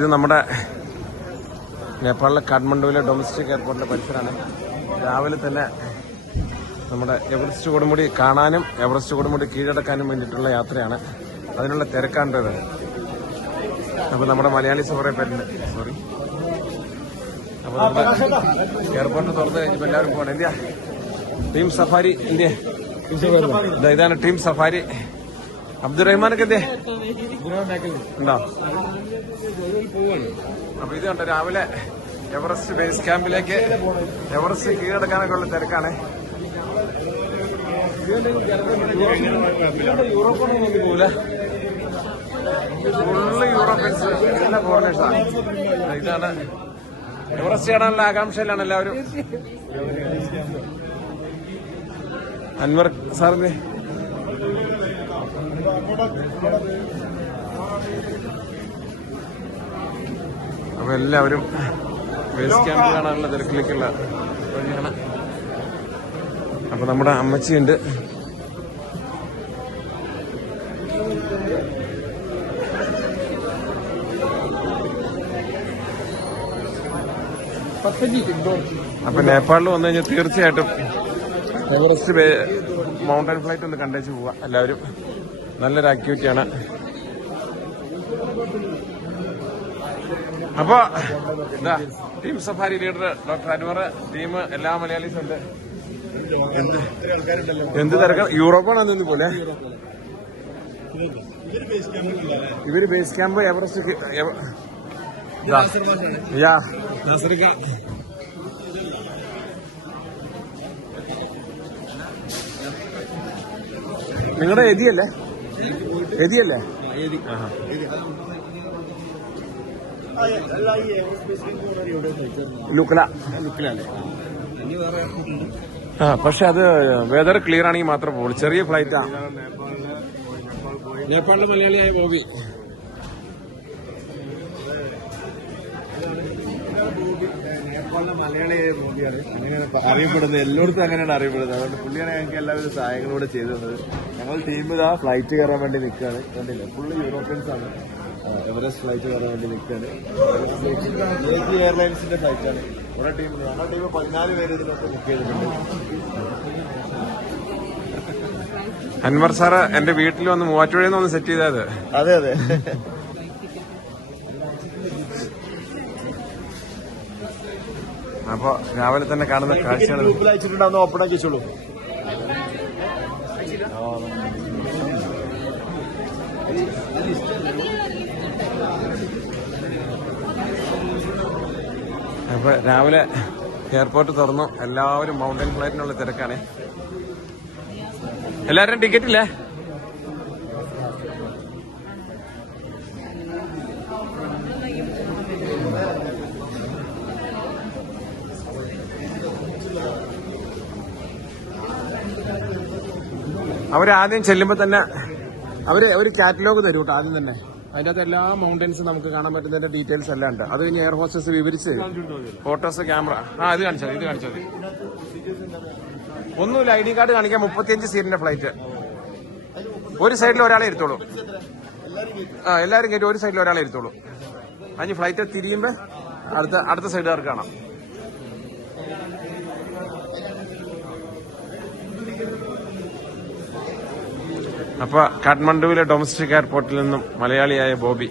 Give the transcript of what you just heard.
ഇത് നമ്മുടെ നേപ്പാളിലെ കാഠ്മണ്ഡുവിലെ ഡൊമസ്റ്റിക് എയർപോർട്ടിന്റെ പരിസരമാണ്. രാവിലെ തന്നെ നമ്മുടെ എവറസ്റ്റ് കൊടുമുടി കാണാനും എവറസ്റ്റ് കൊടുമുടി കീഴടക്കാനും വേണ്ടിയിട്ടുള്ള യാത്രയാണ്. അതിനുള്ള തിരക്കാണ്ടത് അപ്പൊ നമ്മുടെ മലയാളി കുറെ പേരുണ്ട്. സോറി അപ്പൊ നമ്മുടെ എയർപോർട്ട് തുറന്നു കഴിഞ്ഞപ്പോ എല്ലാവരും പോകണം ഇന്ത്യ ടീം സഫാരി ഇന്ത്യ ഇതാ, ഇതാണ് ടീം സഫാരി അബ്ദുറഹ്മാനൊക്കെ എന്തേ ഉണ്ടോ? അപ്പൊ ഇത് കണ്ടോ രാവിലെ എവറസ്റ്റ് ബേസ് ക്യാമ്പിലേക്ക് എവറസ്റ്റ് കീഴടക്കാനൊക്കെ ഉള്ള തിരക്കാണ്. യൂറോപ്പൊന്നും പോല ഫുള്ള് യൂറോപ്യൻസ് എല്ലാ ഫോറിനേഴ്സാണ് ഇതാണ്. എവറസ്റ്റ് കാണാനുള്ള ആകാംക്ഷയിലാണ് എല്ലാവരും. അൻവർ സാറിന്റെ അപ്പൊ എല്ലാവരും ബേസ് ക്യാമ്പ് കാണാനുള്ള തിരക്കിലേക്കുള്ള വഴിയാണ്. അപ്പൊ നമ്മുടെ അമ്മച്ചിയുണ്ട്. അപ്പൊ നേപ്പാളിൽ വന്നു കഴിഞ്ഞാൽ തീർച്ചയായിട്ടും എവറസ്റ്റ് മൗണ്ടൻ ഫ്ലൈറ്റ് ഒന്ന് കണ്ടേച്ച് പോവാ. എല്ലാവരും. നല്ലൊരു ആക്ടിവിറ്റിയാണ് അപ്പൊ എന്താ team safari leader doctor Anwar team എല്ലാ മലയാളീസും എന്ത് തിരക്കാം? യൂറോപ്പാണ് നിന്ന് പോലെ? ഇവർ ബേസ് ക്യാമ്പ് എവറസ്റ്റ്. യാ നിങ്ങളുടെ എതിയല്ലേ? എതിയല്ലേ ആ പക്ഷെ അത് വെതർ ക്ലിയർ ആണെങ്കിൽ മാത്രം പോകുള്ളൂ ചെറിയ ഫ്ലൈറ്റാ നേപ്പാളിലെ മലയാളിയായ ബോബി. മോദിയാണ് അങ്ങനെയാണ് അറിയപ്പെടുന്നത്. എല്ലായിടത്തും അങ്ങനെയാണ് അറിയപ്പെടുന്നത്. അതുകൊണ്ട് പുള്ളിയാണ് ഞങ്ങൾക്ക് എല്ലാവരും സഹായങ്ങളും കൂടെ ചെയ്തു തന്നത്. ഞങ്ങൾ ടീം ഇതാ ഫ്ലൈറ്റ് കയറാൻ വേണ്ടി നിൽക്കുകയാണ്. കണ്ടില്ല? ഫുള്ള് യൂറോപ്യൻസ് ആണ്. എവറസ്റ്റ് ഫ്ലൈറ്റ് കയറാൻ വേണ്ടി നിൽക്കുകയാണ്. എയർലൈൻസിന്റെ ഫ്ലൈറ്റാണ് ആണ്. നമ്മുടെ ടീം നമ്മുടെ ടീം പതിനാല് പേര് ഇതിനൊക്കെ ബുക്ക് ചെയ്തിട്ടുണ്ട്. അൻവർ സാറ് എന്റെ വീട്ടിൽ വന്ന് മൂവാറ്റുപുഴയിൽ നിന്ന് സെറ്റ് ചെയ്തത് അതെ അതെ. അപ്പൊ രാവിലെ തന്നെ കാണുന്ന കാഴ്ചകൾ ഗ്രൂപ്പിൽ അയച്ചിട്ടുണ്ടാവുന്ന ഓപ്പൺ ആക്കിച്ചോളൂ അപ്പോൾ അപ്പൊ രാവിലെ എയർപോർട്ട് തുറന്നു. എല്ലാവരും മൗണ്ടൻ ഫ്ലൈറ്റിനുള്ള തിരക്കാണ്. എല്ലാവരും ടിക്കറ്റ് ഇല്ലേ? അവർ ആദ്യം ചെല്ലുമ്പോ തന്നെ അവർ ഒരു കാറ്റലോഗ് തരും കേട്ടോ ആദ്യം തന്നെ. അതിന്റെ അകത്ത് എല്ലാ മൗണ്ടൻസും നമുക്ക് കാണാൻ പറ്റുന്നതിന്റെ ഡീറ്റെയിൽസ് എല്ലാം ഉണ്ട്. അത് കഴിഞ്ഞ് എയർ ഹോസ്റ്റസ് വിവരിച്ച് ഫോട്ടോസ് ക്യാമറ ആ ഇത് കാണിച്ചാൽ ഇത് കാണിച്ചാൽ ഒന്നുമില്ല ഐ ഡി കാർഡ് കാണിക്കാൻ മുപ്പത്തിയഞ്ച് സീറ്റിന്റെ ഫ്ലൈറ്റ് ഒരു സൈഡിൽ ഒരാളെ ഇരുത്തോളൂ ആ എല്ലാവരും കയറ്റി ഒരു സൈഡിൽ ഒരാളെ ഇരുത്തോളൂ അതിന് ഫ്ലൈറ്റ് തിരിയുമ്പോ അടുത്ത അടുത്ത സൈഡുകാർക്ക് കാണാം. അപ്പൊ കാഠ്മണ്ഡുവിലെ ഡൊമസ്റ്റിക് എയർപോർട്ടിൽ നിന്നും മലയാളിയായ ബോബി.